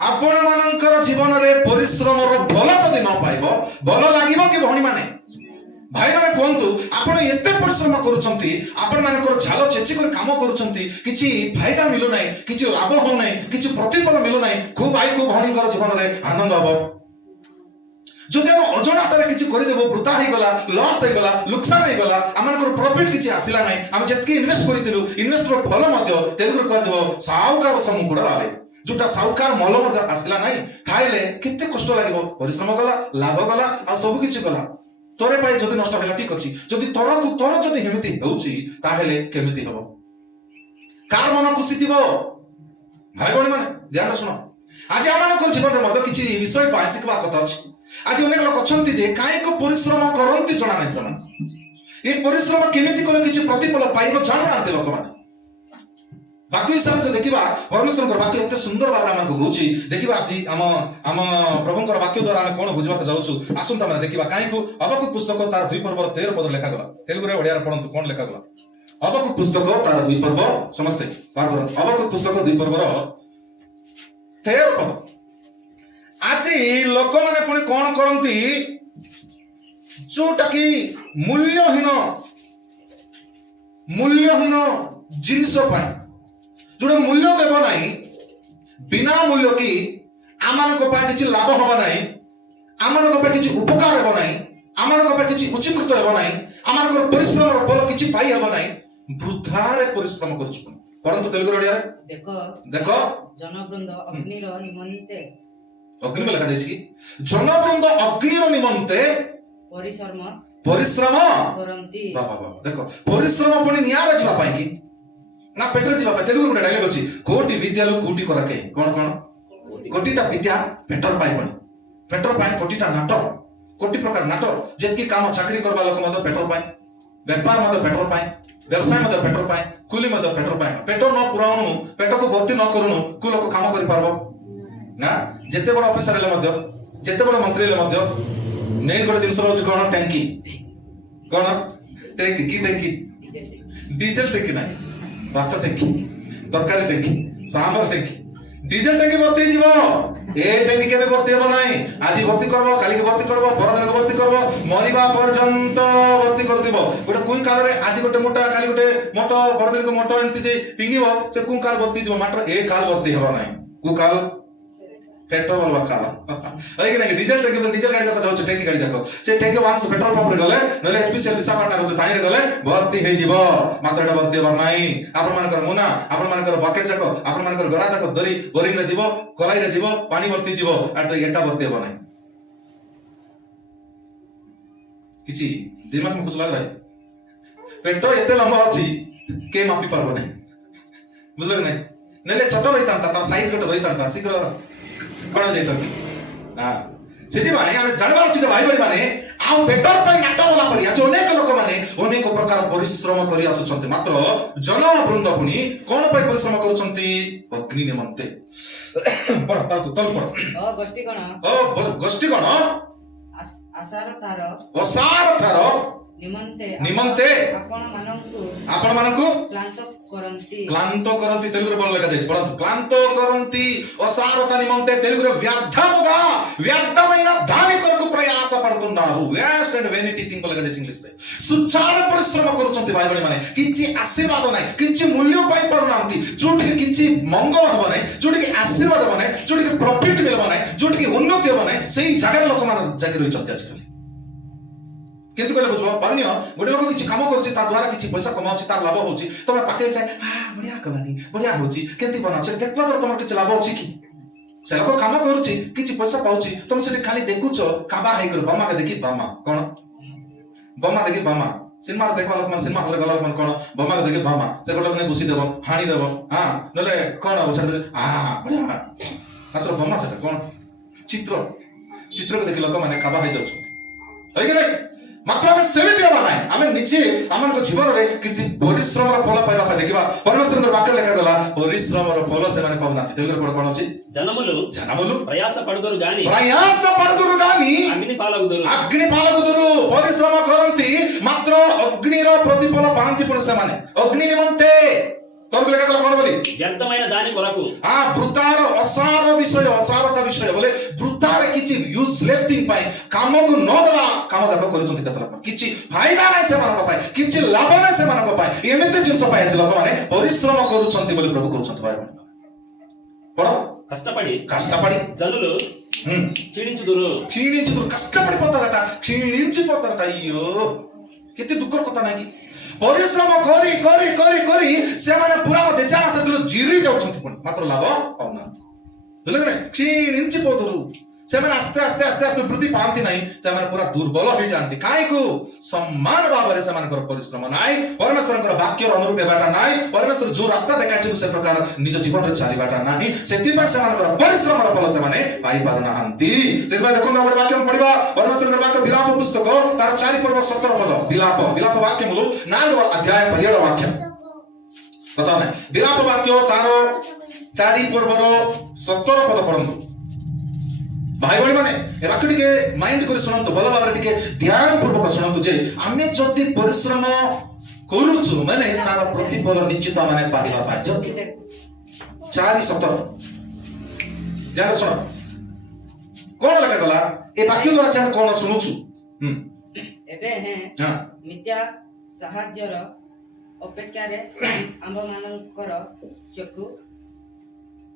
आपण मानकर जीवन रे परिश्रम फल जदि न पाइब भल लागिब कि भणी माने भाई माने कहतु आपण एते परिश्रम करूछंती आपण मानकर झाल चेची कर काम करूछंती किछि फायदा मिलु नै किछि लाभ हो नै किछि प्रतिफल मिलु नै खूब भाई को भणीकर जीवन रे आनंद हबो जदि हम अजणातारे किछि करि देबो वृथा हे गला लॉस हे गला नुकसान हे गला हमनकर प्रॉफिट किछि आसिला नै हम जतकी इन्वेस्ट करितिलु इन्वेस्टर फल मध्य तेलुगु कहै जबो साहुकार समुकुड लाले जोटा साहुकार मल मध्य आसिला नै खाइले केते कष्ट लागिबो परिश्रम गला लाभ गला आ सब किछि गला तोरे पाई जदि नष्ट होला ठीक अछि जदि तोर जदि हेमिति होउछि ताहेले केमिति हबो कार मन खुशी दिबो भाई बणी माने ध्यान सुनो आज हमनकर जीवन रे मध्य किछि विषय पाइ सिखबा कथा अछि आज अनेक लोक अछंती जे काहे को परिश्रम करंती जणा नै सना ए परिश्रम केमिति कोले किछि प्रतिफल पाइबो जानु नांते लोक माने बाकी हिसाब से देखिबा परमेश्वर वाक्य एते सुंदर भाबरा हमको होउछि देखिबा अछि हम प्रभुकर वाक्य द्वारा हम कोन बुझबा जाउछु आसंता माने देखिबा काहे को हबकुक पुस्तक तार 2 पर्व 13 पद लेखा गला तेलुगु रे ओडिया रे पढंतु कोन लेखा गला हबकुक पुस्तक तार 2 पर्व समस्त पार कर हबकुक पुस्तक 2 पर्व 13 पद आज लोक माने पुनी कोन करंती जोटा की मूल्यहीन जिंस पाए जोटा मूल्य देव नहीं बिना मूल्य की आमान को पाए किछि लाभ होबा नहीं आमान को पाए किछि उपकार होबा नहीं आमान को पाए किछि उचिकृत होबा नहीं आमान को परिश्रम रो फल किछि पाई होबा नहीं वृथारे परिश्रम करछु परंतु तेलुगु ओडिया रे देखो जनवृंद अग्नि रो निमंते अग्नि में लिखा जाय छी जनवृंद अग्नि रो निमंते परिश्रम करंती बाबा देखो परिश्रम पुनी नियार जिबा पाई की ना पेटर जीवा पे तेलुगु गोटे डायलॉग अछि कोटि विद्यालु कोटि करके कोन कोटिटा विद्या पेटर पाई बनी पेटर पाई कोटिटा नाटक कोटि प्रकार नाटक जेतकी काम चाकरी करबा लोक मद पेटर पाई व्यापार मद पेटर पाई व्यवसाय मद पेटर पाई कुली मद पेटर पाई पेटर न पुराउनु पेट को भर्ती न करूनु कु लोक काम करि पारबो ना जेते बड़ ऑफिसर ले मध्य जेते बड़ मंत्री ले मध्य मेन गोटे जिंस रहउछ कोन टैंकी कोन टैंकी की टैंकी डीजल टैंकी नाही भात टैंकी तरकारी टैंकी सांबर टैंकी डीजल टैंकी भर्ती जीवो ए टैंकी केबे भर्ती हेबो नाही आज भर्ती करबो काली के भर्ती करबो परदिन के भर्ती करबो मरिबा पर्यंत भर्ती करदिबो गोटे कुई काल रे आज गोटे मोटा काली गोटे मोटो परदिन के मोटो एंती जे पिंगिबो से कुई काल भर्ती जीवो मात्र ए काल भर्ती हेबो नाही कु काल पेट्रोल वाला खावा है कि नहीं डीजल टैंकी में डीजल गाड़ी जाको जाउछ टैंकी गाड़ी जाको से टैंकी वांस पेट्रोल पंप रे गले नले एचपीसीएल विशाखापट्टनम रोज ताई रे गले भर्ती हे जीवो मात्र एटा भर्ती हेबा नाही आपण मानकर मुना आपण मानकर बकेट जाको आपण मानकर गरा जाको दरी बोरिंग रे जीवो कलाई रे जीवो पानी भर्ती जीवो एटा भर्ती हेबा नाही किछि दिमाग में कुछ लग रहा है पेट्रोल एते लंबा अछि के मापी पारबो नाही बुझलो कि नहीं नले छोट रहिता तार साइज गोटे रहिता शीघ्र कोन जाइता हां सेठी भाई हमें जानबा उचित भाई बड़ी माने आ बेटर पर नाटा वाला परि आज अनेक लोक माने अनेक प्रकार परिश्रम करि आसुछन्ते मात्र जनवृंद पुनी कोन पर परिश्रम करूछन्ती अग्नि निमंते पर ताकु तल पर गोष्ठी कोन असार थार निमंते आपण मानकु क्लांत करंती तेलुगु रे बोल लगा जाय परंतु क्लांत करंती असारता निमंते तेलुगु रे व्याधमैना दानि करकु प्रयास पडतुన్నారు वेस्ट एंड वेनिटी थिंग बोल लगा जाय इंग्लिश रे सुचार परिश्रम करूचंती भाई बणी माने किछि आशीर्वाद नै किछि मूल्य पाई परनांती जोटि किछि मंगल होबो नै जोटि आशीर्वाद होबो नै जोटि प्रॉफिट मिलबो नै जोटि उन्नति होबो नै सेही जगह लोक मान जाके रहिचंती आजकल किंतु कहले बुझबो पानियो गोटे लोक किछि काम करछि ता द्वारा किछि पैसा कमाउछि तार लाभ होछि तमे पाके जाय बढ़िया कलानी बढ़िया होछि केति बनाछ देखबा तो तमर किछि लाभ होछि की से लोक काम करूछि किछि पैसा पाउछि तमे सेठी खाली देखुछो काबा हे कर बमा के देखि बमा कोन बमा देखि बमा सिनेमा देखबा लोक मन सिनेमा हॉल गला मन कोन बमा के देखि बमा से गोटे ने बुसी देबो हाणी देबो हां नले कोन अवसर बढ़िया मात्र बमा सेटा कोन चित्र को देखि लोक माने काबा हे जाउछ है कि नहीं मात्र हमें सेमिति होबा नाही हमें निचे हमन को जीवन रे किछि परिश्रम रो फल पाइबा पे देखिबा परमेश्वर रो वाक्य लेखा गला परिश्रम रो फल से माने पाउनाती तेलुगु कोन अछि जनमुलु प्रयास पडदुरु गानी अग्नि पालगुदुरु परिश्रम करंती मात्र अग्नि रो प्रतिफल पांती पुर से माने अग्नि निमंते ତଳକୁ ଲେଖା ଗଲା କଣ ବୋଲି వ్యర్థమైన దాని కొరకు ବୃଥାର ଅସାର ବିଷୟ ଅସାରତା ବିଷୟ ବୋଲେ ବୃଥାରେ କିଛି ୟୁଜଲେସ୍ ଥିଙ୍ଗ ପାଇଁ କାମକୁ ନ ଦେବା କାମ ଯାକ କରୁଛନ୍ତି କେତେ ଲୋକ କିଛି ଫାଇଦା ନାହିଁ ସେମାନଙ୍କ ପାଇଁ କିଛି ଲାଭ ନାହିଁ ସେମାନଙ୍କ ପାଇଁ ଏମିତି ଜିନିଷ ପାଇଁ ଆଜି ଲୋକମାନେ ପରିଶ୍ରମ କରୁଛନ୍ତି ବୋଲି ପ୍ରଭୁ କହୁଛନ୍ତି ଭାଇ ପଢ కష్టపడి జనులు క్షీణించుదురు కష్టపడిపోతారట క్షీణించిపోతారట అయ్యో କେତେ ଦୁଃଖର କଥା ନାହିଁ କି ପରିଶ୍ରମ କରି କରି କରି କରି ସେମାନେ ପୁରା ଦେଶ ମାସରେ ଜିରି ଯାଉଛନ୍ତି ପୁଣି ମାତ୍ର ଲାଭ ପାଉନାହାନ୍ତି ବୁଝିଲେ କି ନାହିଁ କ୍ଷୀଣିଞ୍ଚିపోతురు ସେମାନେ ଆସ୍ତେ ଆସ୍ତେ ଆସ୍ତେ ଆସ୍ତେ ବୃଦ୍ଧି ପାଆନ୍ତି ନାହିଁ ସେମାନେ ପୁରା ଦୁର୍ବଳ ହେଇଯାଆନ୍ତି କାହିଁକୁ ସମାନ ଭାବରେ ସେମାନଙ୍କର ପରିଶ୍ରମ ନାହିଁ ପରମେଶ୍ୱରଙ୍କର ବାକ୍ୟର ଅନୁରୂପ ହେବାଟା ନାହିଁ ପରମେଶ୍ୱର ଯୋଉ ରାସ୍ତା ଦେଖାଇଛନ୍ତି ସେ ପ୍ରକାର ନିଜ ଜୀବନରେ ଚାଲିବାଟା ନାହିଁ ସେଥିପାଇଁ ସେମାନଙ୍କର ପରିଶ୍ରମର ଫଳ ସେମାନେ ପାଇପାରୁନାହାନ୍ତି ସେଥିପାଇଁ ଦେଖନ୍ତୁ ଗୋଟେ ବାକ୍ୟ ପଢିବା ପରମେଶ୍ୱରଙ୍କର ବାକ୍ୟ ବିଳାପ ପୁସ୍ତକ ତାର 4 ପର୍ବ 17 ପଦ ବିଳାପ వాక్యములు 4వ అధ్యాయం 17వ వాక్యం ପ୍ରଥମେ ବିଳାପ ବାକ୍ୟ ତାର 4 ପର୍ବର 17 ପଦ ପଢନ୍ତୁ भाई भाई माने ए बाकी टिके माइंड କରି ଶୁଣନ୍ତୁ ଭଲ ଭାବରେ ଟିକେ ଧ୍ୟାନ ପୂର୍ବକ ଶୁଣନ୍ତୁ ଯେ ଆମେ ଯଦି ପରିଶ୍ରମ କରୁଛୁ ମାନେ ତାର ପ୍ରତିଫଳ ନିଶ୍ଚିତ ମାନେ ପାଇବା ପାଇଁ 4:17 ଧ୍ୟାନ ଶୁଣ କଣ ଲେଖା ଗଲା ଏ ବାକ୍ୟ ଦ୍ୱାରା ଆମେ କଣ ଶୁଣୁଛୁ ଏବେ ମିଥ୍ୟା ସାହାଯ୍ୟର ଅପେକ୍ଷାରେ ଆମ୍ଭମାନଙ୍କର ଚକ୍ଷୁ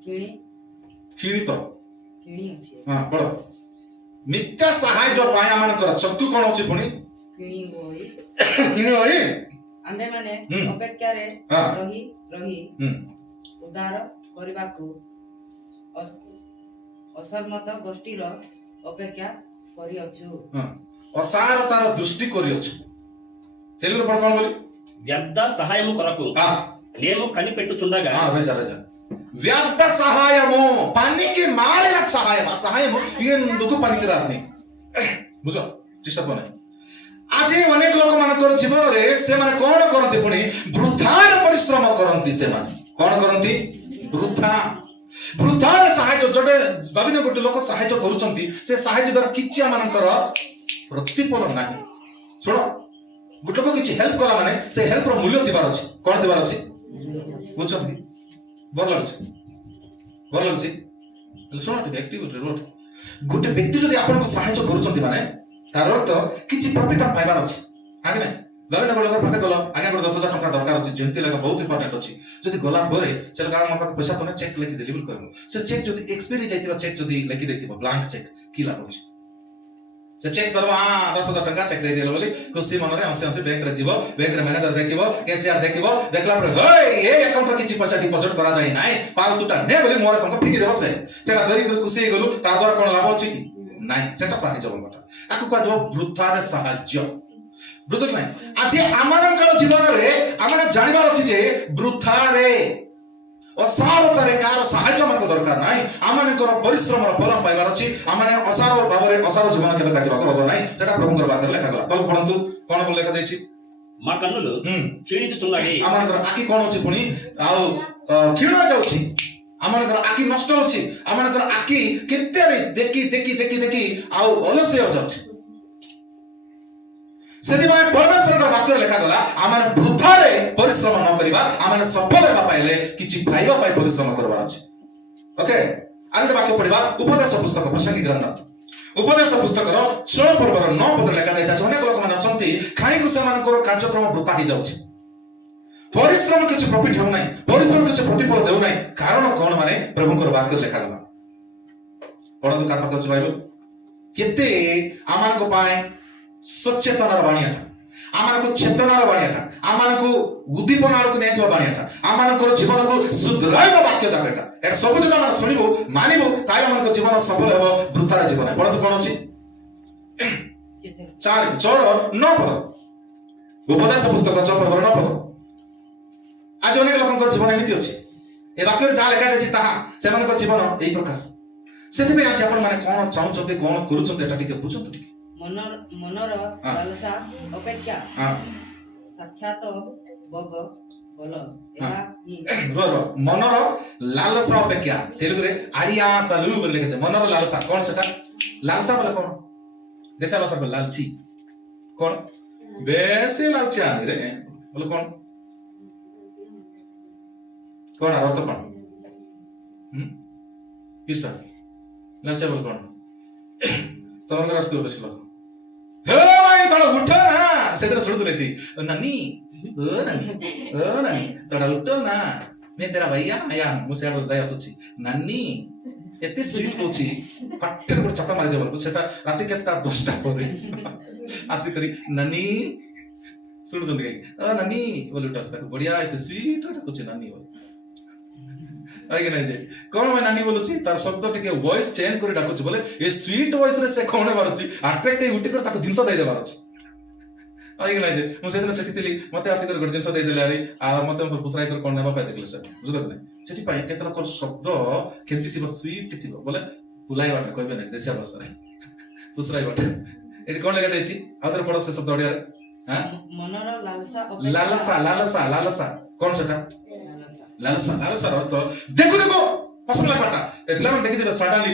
କ୍ଷୀଣିତ ଅଛି ପଢ ମିଥ୍ୟା ସାହାଯ୍ୟ ପାଇଁ ଆମମାନଙ୍କର ଚକ୍ଷୁ କଣ ଅଛି ପୁଣି କିଣି ହୋଇ ଆମ୍ଭେମାନେ ଅପେକ୍ଷାରେ ରହି ଉଦ୍ଧାର କରିବାକୁ ଅସମ୍ମତ ଗୋଷ୍ଠୀର ଅପେକ୍ଷା କରିଅଛୁ ଅସାରତାର ଦୃଷ୍ଟି କରିଅଛୁ తెలుగులో పడ କଣ ବୋଲି వ్యర్థ సహాయము కొరకు మేము కనిపెట్టుచుండగా వ్యర్థ సహాయము పనికి మాలిన సహాయం ఆ సహాయము ఎందుకు పనికిరాదు నీకు ବୁଝ ଡିଷ୍ଟର୍ବ ନାହିଁ ଆଜି ଅନେକ ଲୋକମାନଙ୍କର ଜୀବନରେ ସେମାନେ କଣ କରନ୍ତି ପୁଣି ବୃଥାରେ ପରିଶ୍ରମ କରନ୍ତି ସେମାନେ କଣ କରନ୍ତି ବୃଥାରେ ସାହାଯ୍ୟ ଯୋଟେ ଭାବିନେ ଗୋଟେ ଲୋକ ସାହାଯ୍ୟ କରୁଛନ୍ତି ସେ ସାହାଯ୍ୟ ଦ୍ୱାରା କିଛି ଆମମାନଙ୍କର ପ୍ରତିଫଳ ନାହିଁ ଶୁଣ ଗୋଟେ ଲୋକ କିଛି ହେଲ୍ପ କଲା ମାନେ ସେ ହେଲ୍ପର ମୂଲ୍ୟ ଥିବାର ଅଛି କଣ ଥିବାର ଅଛି ବୁଝୁଛନ୍ତି ଭଲ ଲାଗୁଛି ଶୁଣ ଟିକେ ଆକ୍ଟିଭିଟି ରୋଟ୍ ଗୋଟେ ବ୍ୟକ୍ତି ଯଦି ଆପଣଙ୍କୁ ସାହାଯ୍ୟ କରୁଛନ୍ତି ମାନେ ତାର ଅର୍ଥ କିଛି ପ୍ରଫିଟ ପାଇବାର ଅଛି ଆଜ୍ଞା ନାଇଁ ଭାବିନା ଗୋଟେ ଲୋକ ପାଖେ ଗଲ ଆଜ୍ଞା ଗୋଟେ 10,000 ଟଙ୍କା ଦରକାର ଅଛି ଯେମିତି ଲାଗା ବହୁତ ଇମ୍ପୋର୍ଟାଣ୍ଟ ଅଛି ଯଦି ଗଲା ପରେ ସେ ଲୋକ ମୋ ପାଖରେ ପଇସା ତମେ ଚେକ୍ ଲେଖିଦେଲି ବୋଲି କହିବ ସେ ଚେକ୍ ଯଦି ଏକ୍ସପାୟରି ଯାଇଥିବା ଚେକ୍ ଯଦି ଲେଖି ଦେଇଥିବ ବ୍ଲାଙ୍କ ଚେକ୍ କି ଲାଭ ଅଛି ସେ ଚେକ୍ ଧରବ 10,000 ଟଙ୍କା ଚେକ୍ ଦେଇଦେଲ ବୋଲି ଖୁସି ମନରେ ହସି ବ୍ୟାଙ୍କରେ ଯିବ ବ୍ୟାଙ୍କରେ ମ୍ୟାନେଜର ଦେଖିବ କ୍ୟାସିୟର ଦେଖିବ ଦେଖିଲା ପରେ ଏ ଆକାଉଣ୍ଟରେ କିଛି ପଇସା ଡିପୋଜିଟ କରାଯାଇ ନାହିଁ ପାଉତୁଟା ନେ ବୋଲି ମୋର ଟଙ୍କା ଫିକି ଦେବ ସେଟା ଧରିକି ଖୁସି ହେଇଗଲୁ ତା ଦ୍ୱାରା କଣ ଲାଭ ଅଛି କି ନାହିଁ ସେଟା ସାହାଯ୍ୟ ବଲଟା ତାକୁ କୁହାଯିବ ବୃଥାରେ ସାହାଯ୍ୟ ବୁଝୁଛ ନାହିଁ ଆଜି ଆମମାନଙ୍କର ଜୀବନରେ ଆମେ ଜାଣିବାର ଅଛି ଯେ ବୃଥାରେ ଅସାରତାରେ କାହାର ସାହାଯ୍ୟ ଆମକୁ ଦରକାର ନାହିଁ ଆମମାନଙ୍କର ପରିଶ୍ରମର ଫଳ ପାଇବାର ଅଛି ଆମେ ଅସାର ଭାବରେ ଅସାର ଜୀବନ କେବେ କାଟିବାକୁ ହବ ନାହିଁ ସେଟା ପ୍ରଭୁଙ୍କର ବାକ୍ୟରେ ଲେଖାଗଲା ତଳେ ପଢନ୍ତୁ କଣ ଲେଖା ଯାଇଛି మా కన్నులు క్షీణించుచున్నవి ଆମମାନଙ୍କର ଆଖି କଣ ଅଛି ପୁଣି ଆଉ କ୍ଷୀଣ ଯାଉଛି ଆମମାନଙ୍କର ଆଖି ନଷ୍ଟ ହଉଛି ଆମମାନଙ୍କର ଆଖି କେତେ ଦେଖି ଦେଖି ଦେଖି ଦେଖି ଆଉ ଅଲସ୍ୟ ଯାଉଛି ସେଥିପାଇଁ ପରମେଶ୍ୱରଙ୍କ ବାକ୍ୟରେ ଲେଖାଗଲା ଆମେ ବୃଥାରେ ପରିଶ୍ରମ ନ କରିବା ଆମେ ସଫଳ ହେବା ପାଇଲେ କିଛି ପାଇବା ପାଇଁ ପରିଶ୍ରମ କରିବା ଅଛି ଓକେ ଆଉ ଗୋଟେ ବାକ୍ୟ ପଢିବା ଉପଦେଶ ପୁସ୍ତକ ପ୍ରସଙ୍ଗୀ ଗ୍ରନ୍ଥ ଉପଦେଶ ପୁସ୍ତକର 6 ପର୍ବର 9 ପଦରେ ଲେଖାଯାଇଛି ଅନେକ ଲୋକମାନେ ଅଛନ୍ତି କାହିଁକି ସେମାନଙ୍କର କାର୍ଯ୍ୟକ୍ରମ ବୃଥା ହେଇଯାଉଛି ପରିଶ୍ରମ କିଛି ପ୍ରଫିଟ ହେଉନାହିଁ ପରିଶ୍ରମ କିଛି ପ୍ରତିଫଳ ଦେଉନାହିଁ କାରଣ କଣ ମାନେ ପ୍ରଭୁଙ୍କର ବାକ୍ୟରେ ଲେଖାଗଲା ପଢନ୍ତୁ କାହା ପାଖରେ ଅଛି ବାଇବେଲ କେତେ ଆମମାନଙ୍କ ପାଇଁ ସଚେତନର ବାଣିଆଟା ଆମମାନଙ୍କୁ ଚେତନାର ବାଣିଆଟା ଆମମାନଙ୍କୁ ଉଦ୍ଦୀପନା ଆଡ଼କୁ ନେଇଯିବା ବାଣିଆଟା ଆମମାନଙ୍କର ଜୀବନକୁ ସୁଧରାଇବା ବାକ୍ୟ ଯାକ ଏଟା ସବୁ ଯଦି ଆମେ ଶୁଣିବୁ ମାନିବୁ ତାହେଲେ ଆମମାନଙ୍କ ଜୀବନ ସଫଳ ହେବ ବୃଥାରେ ଜୀବନ ପଢନ୍ତୁ କଣ ଅଛି 4:9 ପଦ ଉପଦେଶ ପୁସ୍ତକ 6 ପର୍ବର 9 ପଦ ଆଜି ଅନେକ ଲୋକଙ୍କର ଜୀବନ ଏମିତି ଅଛି ଏ ବାକ୍ୟରେ ଯାହା ଲେଖାଯାଇଛି ତାହା ସେମାନଙ୍କ ଜୀବନ ଏଇ ପ୍ରକାର ସେଥିପାଇଁ ଆଜି ଆପଣମାନେ କଣ ଚାହୁଁଛନ୍ତି କଣ କରୁଛନ୍ତି ଏଟା ଟିକେ ବୁଝନ୍ତୁ ଟିକେ ମନର ଲାଲସା ଅପେକ୍ଷା ସାକ୍ଷାତ ଭୋଗ ଭଲ ଏହା ହିଁ ମନର ଲାଲସା ଅପେକ୍ଷା ତେଲୁଗୁରେ ଆଡିଆସଲୁ ବୋଲି ଲେଖାଯାଇଛି ମନର ଲାଲସା କଣ ସେଟା ଲାଲସା ବୋଲେ କଣ ଦେଶା ଭାଷା ବୋଲେ ଲାଲଚି କଣ ବେଶୀ ଲାଲଚି ଆଣିରେ ବୋଲେ କଣ କଣ ଅର୍ଥ କଣ? କିଛିଟା ଲାଚା ବୋଲ କଣ ତମର ଘର ଆସୁଥିବ ବେଶୀ ଲୋକ ହେ ଭାଇ ତଳ ଉଠ ନା ସେଦିନ ଶୁଣୁଥିଲେ ଏଠି ନାନୀ ନାନୀ ତଳ ଉଠ ନା मैं तेरा भैया आया हूं ମୁଁ ସେଆଡୁ ଯାଇ ଆସୁଛି ନାନୀ ଏତେ ସ୍ୱିଟ୍ କହୁଛି ପାଟିରେ ଗୋଟେ ଚାପା ମାରିଦେବ ବୋଲକୁ ସେଟା ରାତି କେତେଟା 10ଟା ପରେ ଆସିକରି ନାନୀ ଶୁଣୁଛନ୍ତି କାହିଁକି ନାନୀ ବୋଲି ଉଠା ତାକୁ ବଢିଆ ଏତେ ସ୍ୱିଟ୍ ଡାକୁଛି ନାନୀ ବୋଲି ଆଜ୍ଞା ନାଇଁ ଯେ କଣ ଭାଇ ନାନୀ ବୋଲୁଛି ତାର ଶବ୍ଦ ଟିକେ ଭଏସ ଚେଞ୍ଜ କରି ଡାକୁଛି ବୋଲେ ଏ ସ୍ୱିଟ୍ ଭଏସ ରେ ସେ କଣ ବାରୁଛି ଆଟ୍ରାକ୍ଟ ଉଠି କରି ତାକୁ ଜିନିଷ ଦେଇଦେବାର ଅଛି ଆଜ୍ଞା ନାଇଁ ଯେ ମୁଁ ସେଦିନ ସେଠି ଥିଲି ମତେ ଆସିକରି ଗୋଟେ ଜିନିଷ ଦେଇଦେଲେ ଆରେ ଆଉ ମତେ ପୁସରାଇ କରି କଣ ନେବା ପାଇଁ ଦେଖିଲେ ସାର୍ ବୁଝିପାରିଲେ ନାଇଁ ସେଥିପାଇଁ କେତେ ଲୋକର ଶବ୍ଦ କେମିତି ଥିବ ସ୍ୱିଟ୍ ଥିବ ବୋଲେ ପୁଲାଇବାଟା କହିବେ ନାଇଁ ଦେଶିଆ ଭାଷାରେ ପୁସରାଇବାଟା ଏଠି କଣ ଲେଖା ଯାଇଛି ଆଉ ଥରେ ପଢ ସେ ଶବ୍ଦ ଓଡିଆରେ ମନର ଲାଲସା ଲାଲସା ଲାଲସା ଲାଲସା କଣ ସେଟା ଲାଲସା ଲାଲସା ଲାଲସାର ଅର୍ଥ ଦେଖୁ ଦେଖୁ ପସନ୍ଦ ଲାଗବାଟା ଏ ପିଲାମାନେ ଦେଖିଥିବେ ସଡନଲି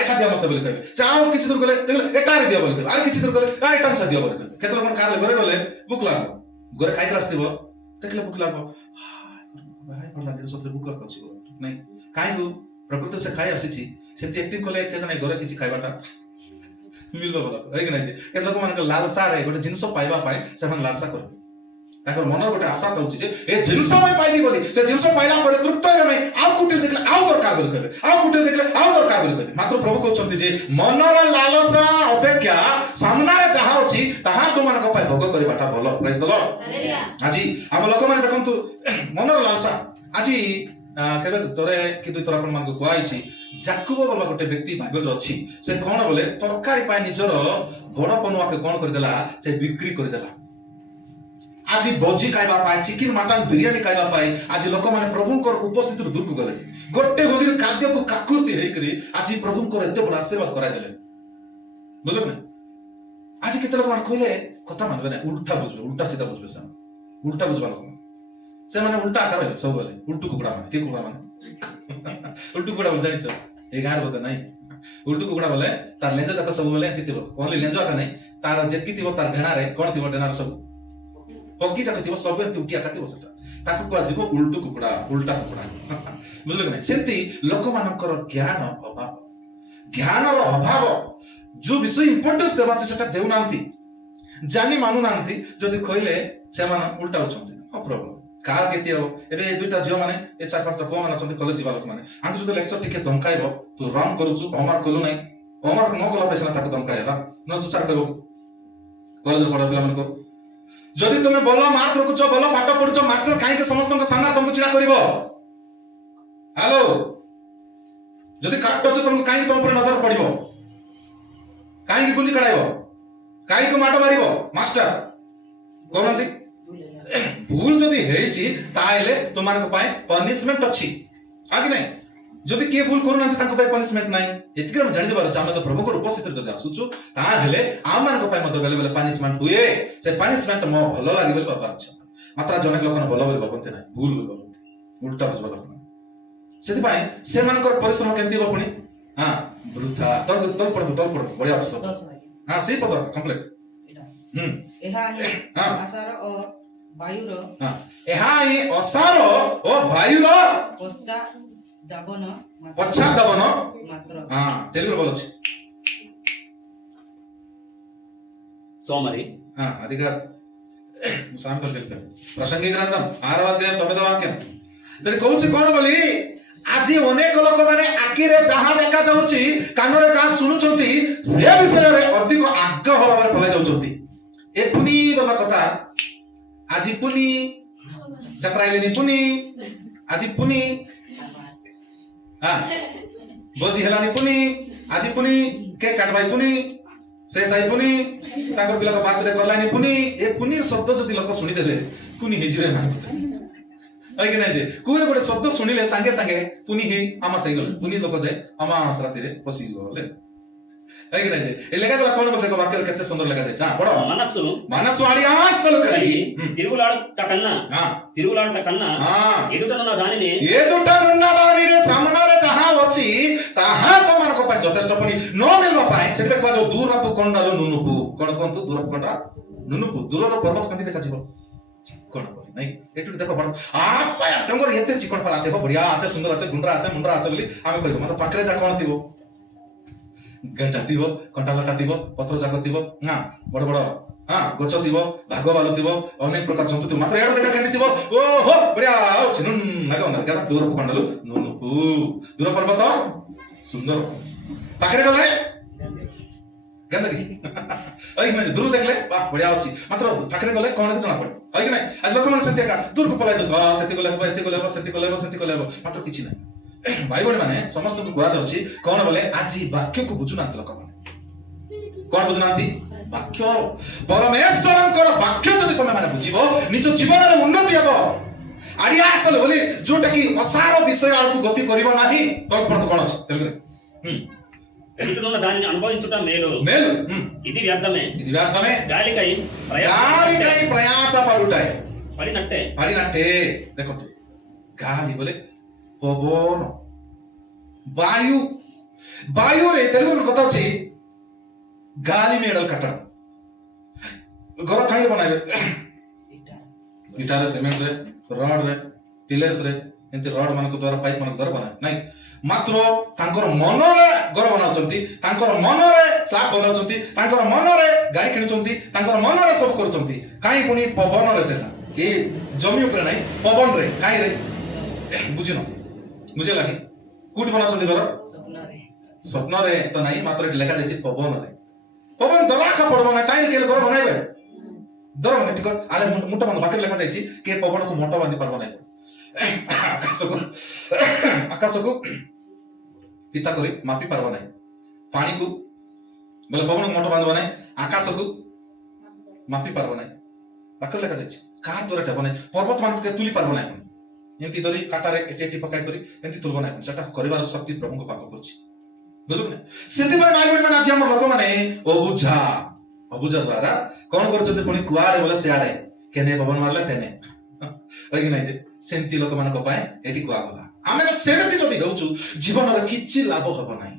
ଏଟା ଦିଅ ମତେ ବୋଲି କହିବେ ସେ ଆଉ କିଛି ଦୂର ଗଲେ ଦେଖିଲେ ଏଟାରେ ଦିଅ ବୋଲି କହିବେ ଆଉ କିଛି ଦୂର ଗଲେ ଏଟା ମିଶା ଦିଅ ବୋଲି କହିବେ କେତେ ଲୋକ କାରରେ ଘରେ ଗଲେ ବୁକ୍ ଲାଗବ ଘରେ ଖାଇକି ଆସିଥିବ ଦେଖିଲେ ବୁକ୍ ଲାଗବ ଭାଇ ଭଲ ଲାଗେ ସତରେ ବୁକ୍ ଖାଉଛି ନାଇଁ କାହିଁକି ପ୍ରକୃତରେ ସେ ଖାଇ ଆସିଛି ସେମିତି ଆକ୍ଟିଂ କଲେ କେତେ ଜଣ ଘରେ କିଛି ଖାଇବାଟା ମିଳିବ ଭଲ ହେଇକି ନାଇଁ ଯେ କେତେ ଲୋକମାନଙ୍କ ଲାଲସାରେ ଗୋଟେ ଜିନିଷ ପାଇବା ପାଇଁ ସେମାନେ ଲାଲସା କରିବେ ତାଙ୍କର ମନର ଗୋଟେ ଆଶା ଥାଉଛି ଯେ ଏ ଜିନିଷ ମୁଁ ପାଇବି ବୋଲି ସେ ଜିନିଷ ପାଇଲା ପରେ ତୃପ୍ତ ହେବେ ନାହିଁ ଆଉ କୁଟିରେ ଦେଖିଲେ ଆଉ ଦରକାର ବୋଲି କହିବେ ଆଉ କୁଟିରେ ଦେଖିଲେ ଆଉ ଦରକାର ବୋଲି କହିବେ ମାତ୍ର ପ୍ରଭୁ କହୁଛନ୍ତି ଯେ ମନର ଲାଲସା ଅପେକ୍ଷା ସାମ୍ନାରେ ଯାହା ଅଛି ତାହା ତୁମମାନଙ୍କ ପାଇଁ ଭୋଗ କରିବାଟା ଭଲ ପ୍ରେଜ୍ ଦ ଲର୍ଡ ଆଜି ଆମ ଲୋକମାନେ ଦେଖନ୍ତୁ ମନର ଲାଲସା ଆଜି କେବେ ଥରେ କି ଦୁଇ ଥର ଆପଣମାନଙ୍କୁ କୁହାଯାଇଛି ଜାକୁବ ବୋଲା ଗୋଟେ ବ୍ୟକ୍ତି ବାଇବେଲରେ ଅଛି ସେ କଣ ବୋଲେ ତରକାରୀ ପାଇଁ ନିଜର ବଡ ପନୁଆକୁ କଣ କରିଦେଲା ସେ ବିକ୍ରି କରିଦେଲା ଆଜି ଭୋଜି ଖାଇବା ପାଇଁ ଚିକେନ ମଟନ ବିରିୟାନୀ ଖାଇବା ପାଇଁ ଆଜି ଲୋକମାନେ ପ୍ରଭୁଙ୍କର ଉପସ୍ଥିତିରୁ ଦୂରକୁ ଗଲେ ଗୋଟେ ହୋଲିର ଖାଦ୍ୟକୁ କାକୁତି ହେଇକରି ଆଜି ପ୍ରଭୁଙ୍କର ଏତେ ବଡ ଆଶୀର୍ବାଦ କରାଇଦେଲେ ବୁଝିଲେ ନା ଆଜି କେତେ ଲୋକମାନେ କହିଲେ କଥା ମାନିବେ ନା ଉଲ୍ଟା ବୁଝିବେ ଉଲ୍ଟା ସିଧା ବୁଝିବେ ସେମାନେ ଉଲ୍ଟା ବୁଝିବା ଲୋକ ସେମାନେ ଉଲ୍ଟା ଆକାର ହେବେ ସବୁବେଳେ ଉଲ୍ଟୁ କୁକୁଡା ମାନେ କି କୁକୁଡା ମାନେ ଉଲ୍ଟୁ କୁକୁଡା ବୋଲି ଜାଣିଛ ଏ ଗାଁରେ ବୋଧେ ନାଇଁ ଉଲ୍ଟୁ କୁକୁଡା ବୋଲେ ତାର ଲେଞ୍ଜ ଯାକ ସବୁବେଳେ ଏମିତି ଥିବ ଓନ୍ଲି ଲେଞ୍ଜ ଆକା ନାଇଁ ତାର ଯେତିକି ଥିବ ତାର ଢେଣାରେ କଣ ଥିବ ଢେଣାରେ ସବୁ ପଗି ଯାକ ଥିବ ସବୁ ଏମିତି ଉଠି ଆକା ଥିବ ସେଟା ତାକୁ କୁହାଯିବ ଉଲ୍ଟୁ କୁକୁଡା ଉଲ୍ଟା କୁକୁଡା ବୁଝିଲେ କି ନାଇଁ ସେମିତି ଲୋକମାନଙ୍କର ଜ୍ଞାନର ଅଭାବ ଯୋଉ ବିଷୟ ଇମ୍ପୋର୍ଟାନ୍ସ ଦେବା ଅଛି ସେଟା ଦେଉନାହାନ୍ତି ଜାଣି ମାନୁନାହାନ୍ତି ଯଦି କହିଲେ ସେମାନେ ଉଲ୍ଟା ହଉଛନ୍ତି ଅପ୍ରଭୁ କାହାର କେତେ ହବ ଏବେ ଏ ଦୁଇଟା ଝିଅ ମାନେ ଏ 4-5ଟା ପୁଅ ମାନେ ଅଛନ୍ତି କଲେଜ ଯିବା ଲୋକମାନେ ଆମକୁ ଯଦି ଲେକ୍ଚର ଟିକେ ଧମକାଇବ ତୁ ରଙ୍ଗ କରୁଛୁ ହୋମୱାର୍କ କଲୁ ନାହିଁ ହୋମୱାର୍କ ନ କଲା ପରେ ତାକୁ ଧମକାଇ ହେଲା ନ ସୁଚାର କରିବ କଲେଜରେ ପଢା ପିଲାମାନଙ୍କୁ ଯଦି ତୁମେ ଭଲ ମାର୍କ ରଖୁଛ ଭଲ ପାଠ ପଢୁଛ ମାଷ୍ଟର କାହିଁକି ସମସ୍ତଙ୍କ ସାମ୍ନା ତମକୁ ଚିଡ଼ା କରିବ ହ୍ୟାଲୋ ଯଦି କାଟ ଅଛି ତମକୁ କାହିଁକି ତମ ଉପରେ ନଜର ପଡିବ କାହିଁକି ଗୁଞ୍ଜି କଢାଇବ କାହିଁକି ମାଡ ମାରିବ ମାଷ୍ଟର କହୁନାହାନ୍ତି ଭୁଲ ଯଦି ହେଇଛି ତାହେଲେ ତୁମମାନଙ୍କ ପାଇଁ ପନିଶମେଣ୍ଟ ଅଛି କି ନାଇଁ ଯଦି କିଏ ଭୁଲ କରୁନାହାନ୍ତି ତାଙ୍କ ପାଇଁ ପନିଶମେଣ୍ଟ ନାହିଁ ଏତିକି ଆମେ ଜାଣିଦେବାର ଅଛି ଆମେ ତ ପ୍ରଭୁଙ୍କର ଉପସ୍ଥିତିରେ ଯଦି ଆସୁଛୁ ତାହେଲେ ଆମମାନଙ୍କ ପାଇଁ ମଧ୍ୟ ବେଳେ ବେଳେ ପନିଶମେଣ୍ଟ ହୁଏ ସେ ପନିଶମେଣ୍ଟ ମୋ ଭଲ ଲାଗେ ବୋଲି ଭାବାର ଅଛି ମାତ୍ର ଅନେକ ଲୋକ ଭଲ ବୋଲି ଭାବନ୍ତି ନାହିଁ ଭୁଲ ବୋଲି ଭାବନ୍ତି ଉଲ୍ଟା ବୁଝିବା ଲୋକ ସେଥିପାଇଁ ସେମାନଙ୍କର ପରିଶ୍ରମ କେମିତି ହେବ ପୁଣି ବୃଥା ତଳ ପଡନ୍ତୁ ବଢିଆ ଅଛି ସବୁ ସେଇ ପଦ କମ୍ପ୍ଲିଟ ଏହା ହିଁ ଆଶାର ଓ ବାୟୁର ଏହା ହିଁ ଅସାର ଓ ବାୟୁର ପଶ୍ଚାଦବନ ମାତ୍ର తెలుగులో బోలొచ్చు సోమరి అది కాదు సామెతలు కలిపారు ప్రసంగి గ్రంథం 6వ అధ్యాయం 9వ వాక్యం ସେଠି କହୁଛି କଣ ବୋଲି ଆଜି ଅନେକ ଲୋକମାନେ ଆଖିରେ ଯାହା ଦେଖା ଯାଉଛି କାନରେ ଯାହା ଶୁଣୁଛନ୍ତି ସେ ବିଷୟରେ ଅଧିକ ଆଗ୍ରହ ଭାବରେ ପଳାଇ ଯାଉଛନ୍ତି ଏ ପୁନି ବାବା କଥା ଆଜି ପୁନି ଯାତ୍ରା ଆଇଲେନି ପୁନି ଆଜି ପୁନି ଭୋଜି ହେଲାନି ପୁନି ଆଜି ପୁନି କେକ୍ କାଟବାଇ ପୁନି ସେ ସାଇ ପୁନି ତାଙ୍କର ପିଲାଙ୍କ ବାର୍ଥଡେ କଲାନି ପୁନି ଏ ପୁନି ଶବ୍ଦ ଯଦି ଲୋକ ଶୁଣିଦେଲେ କୁନି ହେଇଯିବେ ନା ଆଜ୍ଞା ନାଇଁ ଯେ କୁନି ଗୋଟେ ଶବ୍ଦ ଶୁଣିଲେ ସାଙ୍ଗେ ସାଙ୍ଗେ ପୁନି ହେଇ ଆମାସ ହେଇଗଲେ ପୁନି ଲୋକ ଯାଏ ଅମାସ ରାତିରେ ପଶିଯିବ ବୋଲେ ଆଜ୍ଞା ନାଇଁ ଯେ ଏ ଲେଖାଗଲା କଣ ବୋଲେ ବାକ୍ୟରେ କେତେ ସୁନ୍ଦର ଲେଖା ଯାଇଛି ପଢ మనస్సు ఆడి ఆశలు కలిగి తిరుగులాడుట కన్నా ఎదుటనున్న దానిని ସାମ୍ନାରେ ଯାହା ଅଛି ତାହା ତମାନଙ୍କ ପାଇଁ ଯଥେଷ୍ଟ ପୁଣି ନ ମିଳିବା ପାଇଁ ସେଠି କୁହାଯାଉ ଦୂରపు కొండలు నునుపు କଣ କୁହନ୍ତୁ ଦୂରపు కొండ నునుపు ଦୂରର ପର୍ବତ କେମିତି ଦେଖାଯିବ चिकन पर नहीं एटू देखो बड़ आपा डंगर एते चिकन पर आछे बढ़िया आछे सुंदर आछे गुंडरा आछे मुंडरा आछे बोली आमे कहबो मतलब पाखरे जा कोन थिबो गंटा थिबो कंटा लटा थिबो पत्र जाक थिबो ना बड़ बड़ हां गछ थिबो भागो बालो थिबो अनेक प्रकार जंतु थिबो मात्र एडो देखा केंति थिबो ओ हो बढ़िया छिनुन नागे अंदर गदा दूर कंडलु नु दूर पर्वत सुंदर पाखरे गले गंदगी ओइ नै दूर देखले वाह बढ़िया अछि मात्र पाखरे गले कोन के जना पड़े ओइ कि नै आज लोक मन सत्य का दूर को पलाय जो सेति को लेबो एति को लेबो सेति को लेबो सेति को लेबो मात्र किछि नै भाई बहन माने समस्त को गुआ जाउछि कोन बोले आजि वाक्य को बुझु नात लोक माने कोन बुझु नांती वाक्य परमेश्वरंकर वाक्य जदि तमे माने बुझिबो निज जीवन रे उन्नति हबो आड़ी आसल बोली जोटा की असार विषय आळकु गति करिवो नाही तो परत कोन अछि तेलुगु ఎదుటనున్న దానిని అనుభవించుట మేలు మేలు ఇది వ్యర్థమే గాలికై ప్రయాస పడుటాయ్ పడినట్టే देखो गाली बोले पवन वायु वायु रे तेलुगु कथा अछि गाली मेडल कटड़ घर खाई बनाबे इटा रे सीमेंट रे रॉड रे पिलर्स रे एंती रॉड मान को द्वारा पाइप मान द्वारा बना नहीं मात्र तांकर मन रे घर बनाउचंती तांकर मन रे स्लैब बनाउचंती तांकर मन रे गाड़ी किनुचंती तांकर मन रे सब करूचंती काई पुनी पवन रे सेटा ए जमी ऊपर नहीं पवन रे काई रे बुझिनो मुझे लगे कोट बनाउचंती घर स्वप्न रे तो नहीं मात्र लेखा जायछि पवन रे पवन दरा का पड़बो ना ताई के घर बनाइबे दर मन ठीक आले मुट्टा मन बाकर लेखा जायछि के पवन को मोटा बांधी परबो नहीं आकाश को पिता करी मापी पारबो नहीं पानी को बोले पवन को मोटा बांधबो नहीं आकाश को मापी पारबो नहीं बाकर लेखा जायछि कार तोरे ठबो नहीं पर्वत मान के तुली पारबो नहीं एंती दरी काटारे एटी पकाई करी एंती तुलबो नहीं सेटा करिवार शक्ति प्रभु को पाक करछि बुझलो ना सेति भाई भाई माने आज हमर लोक माने अबुझा द्वारा कोन करछते पुनी कुआरे बोले सियाडे केने पवन मारले तेने ओइ कि नै जे सेंती लोक मान को पाए एटी कुआ गला आमे सेडति जति दउछु जीवन रे किछि लाभ हबो नै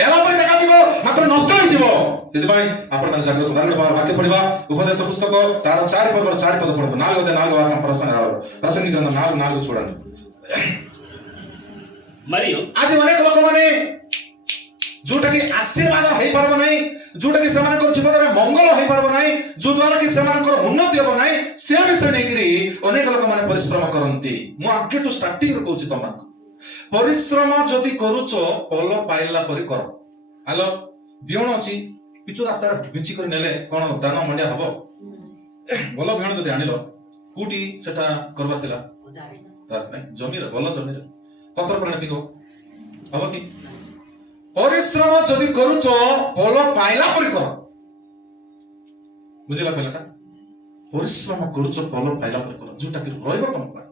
हेला परि देखा जीवो मात्र नष्ट होई जीवो सेति भाई आपण मन जाग्रत उदाहरण वाक्य पढिबा उपदेश पुस्तक तार 4 पद 4 पद पढतो नालगो वाक्य प्रसंगी ग्रंथ 4 చూడండి మరియు आज अनेक लोक माने जोटा कि आशीर्वाद होई परबो नै जोटा कि सेमानकर जीवन रे मंगल होई परबो नै जो द्वारा कि सेमानकर उन्नति होबो नै से विषय नै करी अनेक लोक माने परिश्रम करंती मु आगे टू स्टार्टिंग रे कहूची तमान परिश्रम जति करूचो फल पाइला परि कर आलो बियण अछि पिछु रास्ता रे बिछि कर नेले कोन दाना मंडिया हबो बोलो बियण जति आनिलो कुटी सेटा करबा तिला तार नै जमी रे बोलो जमी रे पत्र प्रण पिको हबो कि परिश्रम जदि करूचो फल पाइला परि कर बुझिला कहलाटा परिश्रम करूचो फल पाइला परि कर जोटा कि रहइबो तम पा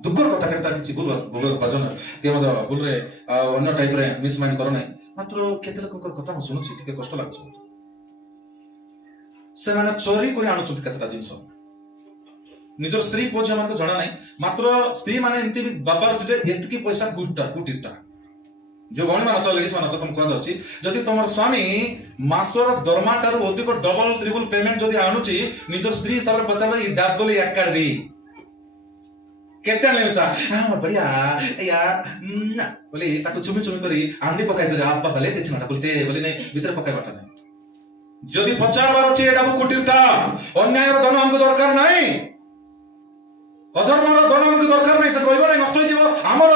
दुखर कथा करता किछि बोल भजन के मद बोल रे अन्य टाइप रे मिस माइंड करो नै मात्र केते लोककर कथा म सुनुछि टिके कष्ट लागछ से माने चोरी कोइ आनुछत केतरा जिंस निजर स्त्री पोझ हमन को जणा नै मात्र स्त्री माने एंती बाबार जे एतकी पैसा कुटीटा जो गणी मान चल लेडीज मान तुम कह जाउची जदि तमर स्वामी मासर दरमा टारु अधिक डबल ट्रिपल पेमेंट जदि आनुची निजर स्त्री हिसाब रे पचाबे ई डबल एक कार्ड दी केते लेसा हां बढ़िया या ना बोले ताको चुमी चुमी करी आंडी पकाई करी आपा भले तेछ ना बोलते बोले नै भीतर पकाई बाटा नै जदि 50 बार अछि एटा कुटीटा अन्याय रो धन हमको दरकार नै अधर्मर धन हमको दरकार नै से कहबो नै नष्ट होइबो हमर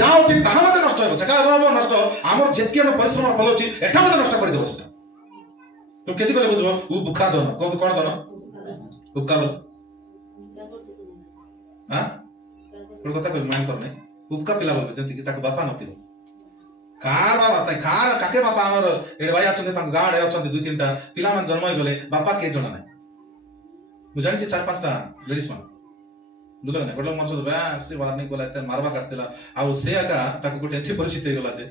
जाउ थि ताहा मते नष्ट होइबो सका बाबा नष्ट हमर जेतकी हम परिश्रम फल अछि एटा मते नष्ट करि देबो सेटा तो केति कले बुझबो उ बुखा धन कोन धन उका हां पर कथा कोइ मान कर नै उपका पिला बोलबे जति कि ताको बापा नथिबो कार बाबा ताई कार काके बापा हमर एड भाई आसंते ताको गाड रे अछंती दुई तीनटा पिला मन जन्म होई गले बापा के जणा नै बुझानी छै 4-5 टा लेडीज मान दुला ने गोडल मरसो बा से वार्निंग बोलाते मारबा कास्तेला आ से आका ताको गोटे एथि परिचित हो गला जे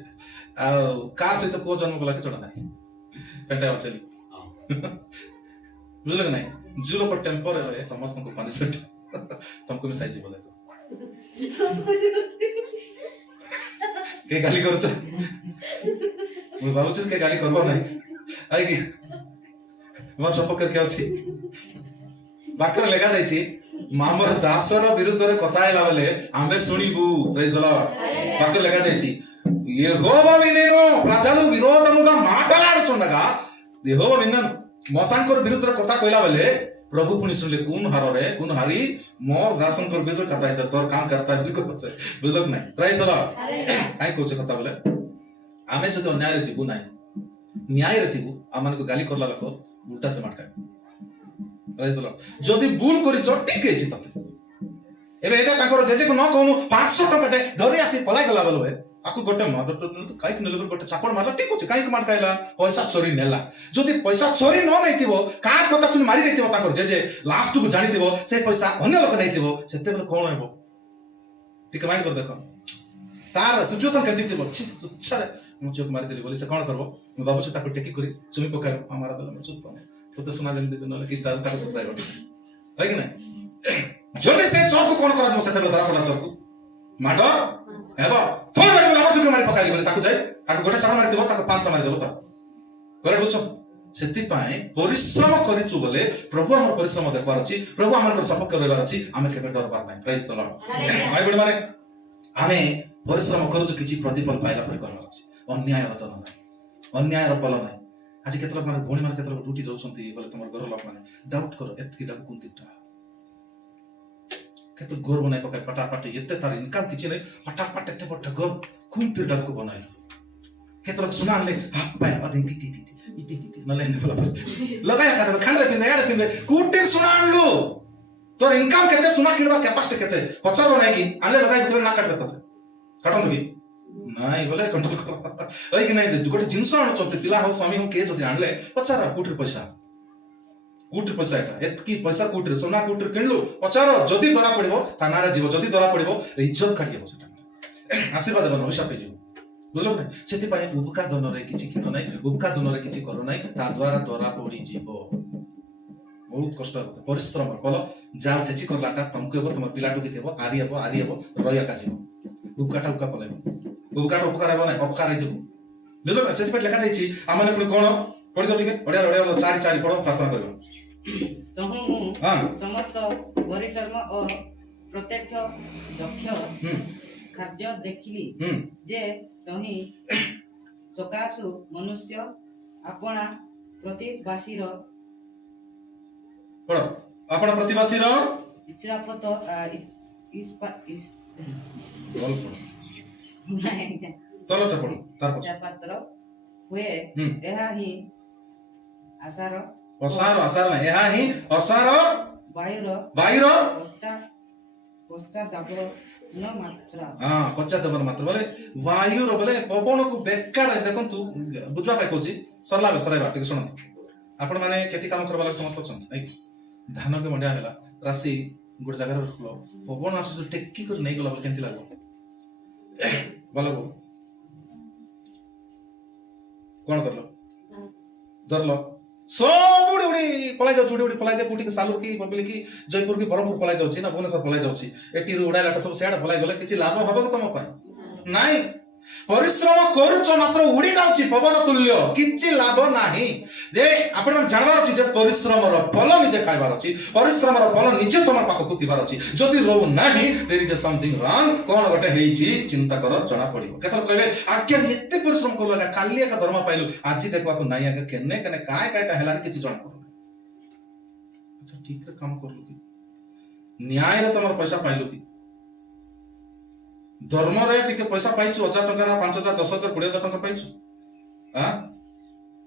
आ कार सहित को जन्म गला के जणा नै पेटा चली बुझल नै जुलो को टेम्पर है समस्त को 5 मिनट तुमको भी साइज बोले के गाली करू छ मु बाबू छ के गाली करबो नै आई कि मर सफो करके अछि ବାକ୍ୟରେ ଲେଖା ଯାଇଛି ଆମର ଦାସର ବିରୁଦ୍ଧରେ କଥା ହେଲା ବେଲେ ଆମେ ଶୁଣିବୁ। ପ୍రైజ్ ଦ ଲର୍ଡ। ବାକ୍ୟରେ ଲେଖା ଯାଇଛି యెహోవా వినేను ప్రజలు విరోధముగా మాట్లాడుచుండగా యెహోవా విన్నాను మోసాంకର ବିରୁଦ୍ଧରେ କଥା କହିଲା ବେଲେ प्रभु पुणी सुनले कौन हारी मोर दासन कर बिजो कथा है तोर काम करता है बिल्कुल से बुझलक नहीं। Praise the lord. काई कोचे कथा बोले आमे जतो न्याय रे जीवु नाही न्याय रे जीवु आमन को गाली करला लोक उल्टा से मारका। Prize the Lord. जदी भूल करी छ ठीक है जी तते एबे एटा ताकर जेजे को न कहनु 500 टका जाय धरि आसी पलाई गला बोलबे आकु गोटे मदर तो काई कि नेले गोटे चापड़ मारला ठीक अछि काई मार काइला पैसा चोरी नेला जदी पैसा चोरी न नैतिबो का कथा सुनि मारी दैतिबो ताकर जेजे लास्ट को जानितिबो से पैसा अन्य लोक नैतिबो सेते बेले कोन हेबो ठीक माइंड कर देखो तार सिचुएशन के दितिबो छरे मु चोक मारी देली बोली से कोन करबो मु बाबू से ताको टेकी करी सुमी पकायो हमारा दल में चुप तो सुना गन देबे न किस डाल ताको सुत्राइबो है कि नहीं जदी से चोर को कोन करा जबो सेते बेले धरा पड़ा चोर को माडो हेबो थोर लगे बोला तुके मारी पकाई बोले ताको जाय ताको गोटे चापड़ मारी देबो ताको 5 मारी देबो ता करे बुझछ सेति पाए परिश्रम करिचु बोले प्रभु हमर परिश्रम देखबार अछि प्रभु हमर सपोर्ट करबार अछि आमे केबे डरबार नै। Praise the Lord. भाई बड माने आमे परिश्रम करूछु किछि प्रतिफल पाइला पर करबार अछि अन्याय रत नै अन्याय र फल नै। आज केतलो माने भोणी माने केतलो ड्यूटी जाउछंती बोले तमर घर लोक माने डाउट करो एतकी डाक कुंतीटा केतो घर बनाय पकाय पटापट एते तार इनकम किछि नै पटापट एते बट घर कुंती डाक को बनाइल केतलो सुनाले हाथ पाए अदि ती नले ने बोला लगाया का खान रे पिने याड पिने कुंती सुनानलु तोर इनकम केते सुना किनबा कैपेसिटी केते पचर बनाय कि आले लगाय बिक्र ना काटबे तते काटन कि নাই বলে কন্ট্রোল কর ওই কি নাই যে গোটে জিনিস আনো চলতে পিলা हो स्वामी हो के যদি আনলে পচার কোটির পয়সা এটা এতকি পয়সা কোটির সোনা কোটির কিনলু পচার যদি ধরা পড়িব থানারে জীব যদি ধরা পড়িব ইজ্জত কাটিব সেটা আশীর্বাদ দেব অভিশাপ হইব বুঝলো না সেতি পাই উপকা দনরে কিছু কিন নাই উপকা দনরে কিছু কর নাই তা দ্বারা ধরা পড়ি জীব বহুত কষ্ট হবে পরিশ্রম ফল যা চেচি করলাটা তমকু ହେବ তোমার পিলাটুকে কেব আরি ହେବ রয়া কাজিব উপকাটা উপকা পলাইব उपकार उपकार हेबो नै अपकार हेजो बुझलो ना सेति पे लिखा जाईछि आमाने पुनी कोन पढि दो ठीक है ओडिया ओडिया चारि चारि पढो प्रार्थना करियो तहु मु समस्त परिश्रम और प्रत्यक्ष दक्ष कार्य देखिली जे तहि सकासु मनुष्य अपना प्रतिवासीर पढो अपना प्रतिवासीर इस्रापत बोल तलटा पढो तार पात्र हुए एहा ही आसार ना एहा ही आसार वायुर पश्चात दाब न मात्रा पश्चात दाब मात्र बोले वायुर बोले पवन को बेकार देखंतु बुझवा पाइ कोछि सरला सराइबा ठीक सुनत आपण माने खेती काम करबा लाग समस्त छन नै धान के मंडिया होला राशि गुड जगह रखलो पवन आसु टेक्की कर नै गला केंति लागो बोलो कौन करलो धरलो सब उड़ी उड़ी पलाई जाउ उड़ी उड़ी पलाई जा कोठी के सालुर की बबली की जयपुर की बरमपुर पलाई जाउची ना भुवनेश्वर पलाई जाउची एटी उड़ाइलाटा सब सेड पलाई गले किछि लाभ हबो के तम पाए नाही परिश्रम करूछ मात्र उड़ी जाउची पवन तुल्य किछि लाभ नाही जे आपण जानबार अछि जे परिश्रम रो फल निजे खाइबार अछि परिश्रम रो फल निजे तमर पाखकु तिबार अछि जदि रहू नाही देयर इज समथिंग रॉन्ग कोन गटे हेइछि चिंता कर जणा पड़िबो केतर कहबे आज्ञा एते परिश्रम करला काली एक धर्म पाइलु आजि देखबा को नाही आगे केने कने काय कायटा हेलानी किछि जणा पड़ो अच्छा ठीक रे काम करलु कि न्याय रे तमर पैसा पाइलु कि धर्म रे टिके पैसा पाइछु 1000 टका ना 5000 10000 20000 टका पाइछु हां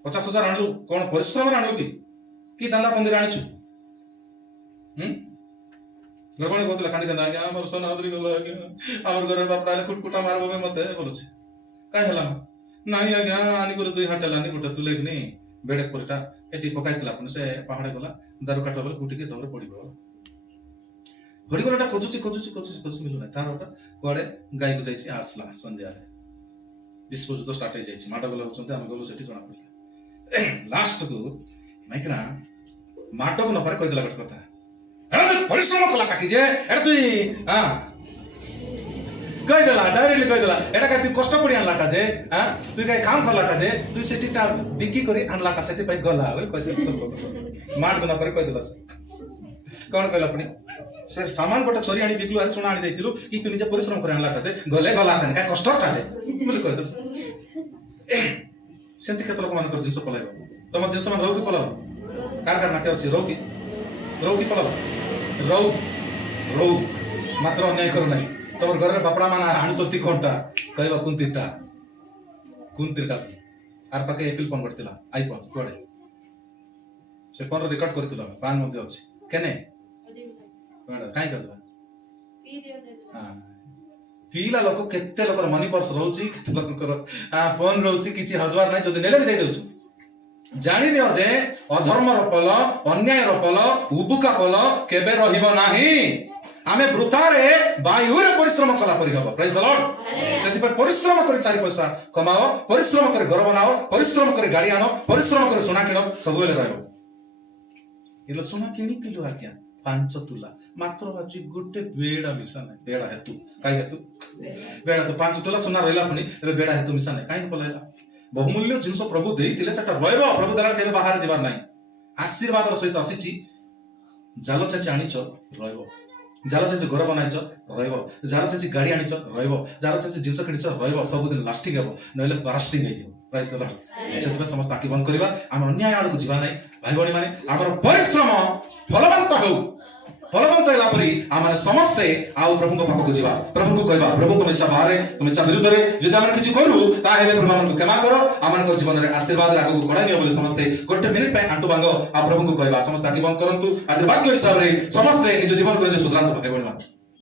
50000 आनलु कोन परिश्रम रे आनलु कि दांदा पंदिर आनिछु गरबणी कोतला खानी कंदा आज्ञा हमर सोना उदरी गलो आज्ञा हमर घर बाप डाले कुटकुटा मारबो में मते बोलुछ काय हला नाही आज्ञा आनी कर दुई हाट लानी गोटे तुलेक नी बेडे परटा एटी पकाइतला पुन से पहाड़े गला दारू काटला बोले कुटी के दबरे पड़िबो घड़ी घड़ीटा खोजुची मिलु ना तारटा कोडे गाय को जाईछि आसला संध्या रे विश्व युद्ध स्टार्ट हो जाईछि माडा गला होचंते हम गलो सेठी जणा पड़िला लास्ट को माइकना माटो को नपर कहि देला गट कथा एड़ा तू परिश्रम कला टाकी जे एड़ा तू हां कहि देला डायरेक्टली कहि देला एड़ा का तू कष्ट पड़ी आनलाटा जे हां तू काय काम करलाटा जे तू सेठीटा बिकी करी आनलाटा सेठी पई गला बोल कहि दे सब माट को नपर कहि देला कौन कहला पुणी से सामान गोटे चोरी आनी बिकलु अरे सुना आनी देइतिलु कि तू निजे परिश्रम करे आनला जे गले गला तन का कष्टटा जे बोले कह दो सेंति केत लोक मान कर जिंस पलाइबो तम जिंस मान रोकी पलाव कार नाके अछि रोकी रोकी पलाव रौ रौ मात्र अन्याय करू नाही तोर घर रे बापड़ा मान आनी चलती कोनटा कहबा कुंतीटा आर पाके एपिल फोन करतिला आइपो कोडे से फोन रिकॉर्ड करतिला पान मध्ये अछि केने कोडा काई कहबा हां पीला लोक केते लोकर मनी पर्स रहउची केते लोकर फोन रहउची किछि हजार नाही जदि नेले भी दे देउछु जानि दियो जे अधर्म रो पल अन्याय रो पल उबुका पल केबे रहिबो नाही आमे वृथारे बायुरे परिश्रम कला परि हबो प्रेज द लॉर्ड सेति पर परिश्रम करे चारि पैसा कमाओ परिश्रम करे घर बनाओ परिश्रम करे गाड़ी आनो परिश्रम करे सोना किनो सब बेले रहबो इलो सोना किनी तिलु आज्ञा 5 तुला मात्र बाजी गुटे बेडा मिसा नै बेडा हेतु काई हेतु बेडा तो 5 तुला सोना रहला पुनी रे बेडा हेतु मिसा नै काई पलाइला बहुमूल्य जिंस प्रभु देइतिले सेटा रहबो प्रभु दरा केबे बाहर जिबार नै आशीर्वाद रो सहित आसीची जालो चाची आनिचो रहबो जालो चाची घर बनाइचो रहबो जालो चाची गाड़ी आनिचो रहबो जालो चाची जिंस किनिचो रहबो सब दिन लास्टिंग हेबो नले बारस्टिंग हे जिवो प्राइस द लॉर्ड सेति समस्त आकी बंद करिबा हम अन्याय आडको जिबा नै भाई बणी माने हमर परिश्रम फलवंत हो फलवंत होला परी आमाने समस्ते आउ प्रभु को पाखो जिबा प्रभु को कहबा प्रभु तुम इच्छा बाहरे तुम इच्छा विरुद्ध रे यदि हमन किछि करू ता हेले प्रभु हमन क्षमा करो आमान को जीवन रे आशीर्वाद रे आगु कोडानियो बोले समस्ते गोटे मिनिट पे हांटू बांगो आ प्रभु को कहबा समस्त आकी बंद करंतु आज वाक्य हिसाब रे समस्ते निज जीवन को जे सुधारंतु भाई बणी